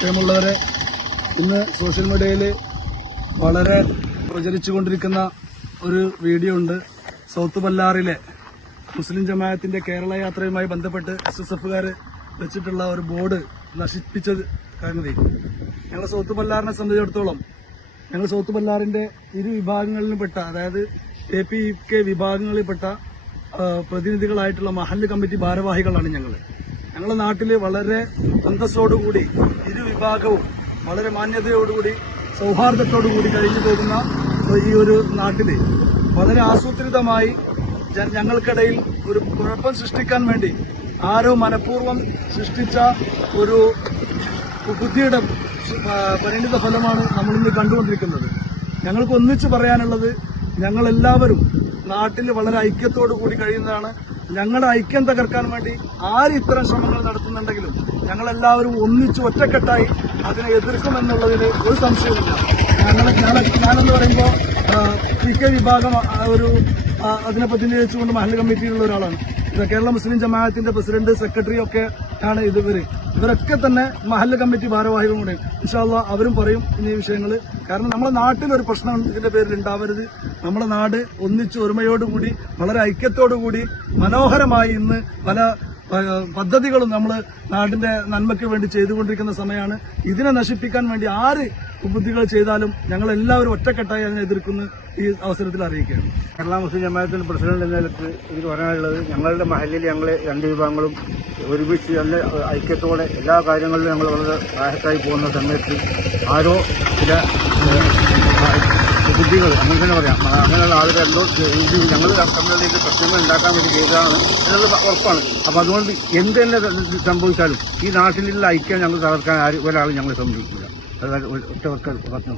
പ്രിയമുള്ളവരെ, ഇന്ന് സോഷ്യൽ മീഡിയയിൽ വളരെ പ്രചരിച്ചുകൊണ്ടിരിക്കുന്ന ഒരു വീഡിയോ ഉണ്ട്. സൗത്ത് ബല്ലാറിലെ മുസ്ലിം ജമാഅത്തിന്റെ കേരള യാത്രയുമായി ബന്ധപ്പെട്ട് SSFകാർ വെച്ചിട്ടുള്ള ഒരു ബോർഡ് നശിപ്പിച്ചത് കാരണതി. ഞങ്ങൾ സൗത്ത് ബല്ലാറിനെ സംബന്ധിച്ചിടത്തോളം ഞങ്ങൾ സൗത്ത് ബല്ലാറിന്റെ ഇരു വിഭാഗങ്ങളിലുംപ്പെട്ട, അതായത് APK വിഭാഗങ്ങളിൽപ്പെട്ട പ്രതിനിധികളായിട്ടുള്ള മഹല്ല് കമ്മിറ്റി ഭാരവാഹികളാണ് ഞങ്ങളുടെ നാട്ടിൽ വളരെ അന്തസ്സോടുകൂടി ഇരു വിഭാഗവും വളരെ മാന്യതയോടുകൂടി സൗഹാർദ്ദത്തോടുകൂടി കഴിഞ്ഞു പോകുന്ന ഈ ഒരു നാട്ടിൽ വളരെ ആസൂത്രിതമായി ഞങ്ങൾക്കിടയിൽ ഒരു കുഴപ്പം സൃഷ്ടിക്കാൻ വേണ്ടി ആരോ മനഃപൂർവ്വം സൃഷ്ടിച്ച ഒരു ബുദ്ധിയുടെ പരിണിത ഫലമാണ് നമ്മളിന്ന് കണ്ടുകൊണ്ടിരിക്കുന്നത്. ഞങ്ങൾക്ക് ഒന്നിച്ച് പറയാനുള്ളത്, ഞങ്ങളെല്ലാവരും നാട്ടിൽ വളരെ ഐക്യത്തോടു കൂടി കഴിയുന്നതാണ്. ഞങ്ങളുടെ ഐക്യം തകർക്കാൻ വേണ്ടി ആര് ഇത്തരം ശ്രമങ്ങൾ നടത്തുന്നുണ്ടെങ്കിലും ഞങ്ങളെല്ലാവരും ഒന്നിച്ച് ഒറ്റക്കെട്ടായി അതിനെ എതിർക്കുമെന്നുള്ളതിന് ഒരു സംശയമില്ല. ഞാനെന്ന് പറയുമ്പോൾ PK വിഭാഗം അതിനെ പ്രതിനിധീകരിച്ചുകൊണ്ട് മഹല്ല് കമ്മിറ്റിയിലുള്ള ഒരാളാണ്. കേരള മുസ്ലിം ജമാഅത്തിന്റെ പ്രസിഡന്റ്, സെക്രട്ടറി ഒക്കെ ആണ് ഇവരൊക്കെ തന്നെ മഹല്ല് കമ്മിറ്റി ഭാരവാഹികളും കൂടെ. ഇൻഷാ അല്ലാഹ് അവരും പറയും ഇനി വിഷയങ്ങൾ. കാരണം നമ്മുടെ നാട്ടിലൊരു പ്രശ്നം ഇതിന്റെ പേരിൽ ഉണ്ടാവരുത്. നമ്മുടെ നാട് ഒന്നിച്ച് ഒരുമയോടുകൂടി വളരെ ഐക്യത്തോടുകൂടി മനോഹരമായി ഇന്ന് പല പദ്ധതികളും നമ്മൾ നാടിന്റെ നന്മയ്ക്ക് വേണ്ടി ചെയ്തുകൊണ്ടിരിക്കുന്ന സമയമാണ്. ഇതിനെ നശിപ്പിക്കാൻ വേണ്ടി ആര് ബുദ്ധികൾ ചെയ്താലും ഞങ്ങൾ എല്ലാവരും ഒറ്റക്കെട്ടായി അതിനെ എതിർക്കുന്ന ഈ അവസരത്തിൽ അറിയിക്കുകയാണ്. കേരള മുസ്ലിം ജമാഅത്തിന്റെ പ്രസിഡന്റ് എന്ന നിലക്ക് എനിക്ക് പറയാനുള്ളത്, ഞങ്ങളുടെ മഹല്ലിൽ ഞങ്ങളെ രണ്ട് വിഭാഗങ്ങളും ഒരുമിച്ച് നല്ല ഐക്യത്തോടെ എല്ലാ കാര്യങ്ങളിലും ഞങ്ങൾ വളരെ റാഹത്തായി പോകുന്ന സമയത്ത് ആരോ ചില ബുദ്ധികൾ, അങ്ങനെ തന്നെ പറയാം, അങ്ങനെയുള്ള ആളുകൾ എന്തോ ഞങ്ങൾ തമ്മിലേക്ക് പ്രശ്നങ്ങൾ ഉണ്ടാക്കാൻ വേണ്ടി ചെയ്തതാണ് എന്നുള്ളത് ഉറപ്പാണ്. അപ്പോൾ അതുകൊണ്ട് എന്ത് തന്നെ സംഭവിച്ചാലും ഈ നാട്ടിലുള്ള ഐക്യം ഞങ്ങൾ തകർക്കാൻ ഒരാൾ ഞങ്ങൾ സമ്മതിക്കില്ല. അതായത് ഒറ്റ വർക്കർ പറഞ്ഞു.